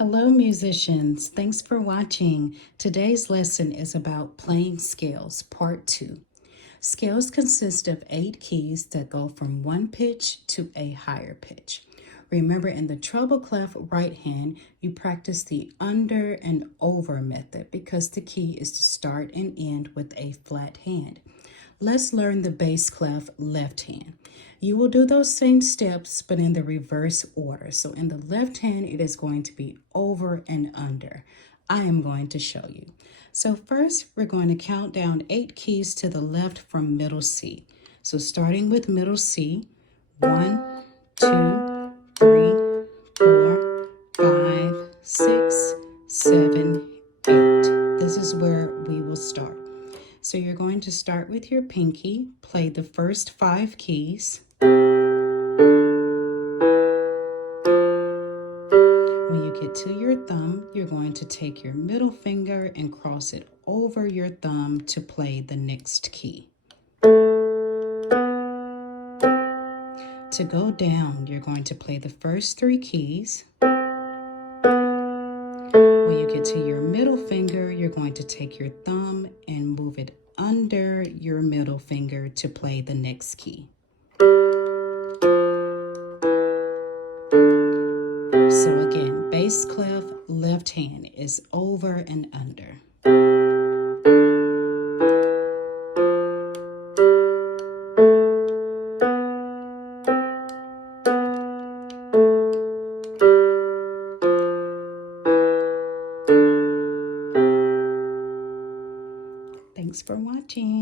Hello, musicians. Thanks for watching. Today's lesson is about playing scales, part 2. Scales consist of 8 keys that go from one pitch to a higher pitch. Remember, in the treble clef right hand, you practice the under and over method because the key is to start and end with a flat hand. Let's learn the bass clef left hand. You will do those same steps, but in the reverse order. So in the left hand, it is going to be over and under. I am going to show you. So first, we're going to count down 8 keys to the left from middle C. So starting with middle C, 1, 2, 3, 4, 5, 6, 7, 8. This is where we will start. So you're going to start with your pinky, play the first 5 keys. When you get to your thumb, you're going to take your middle finger and cross it over your thumb to play the next key. To go down, you're going to play the first 3 keys. When you get to your middle finger, you're going to take your thumb and move it under your middle finger to play the next key. So again, bass clef, left hand is over and under. Thanks for watching.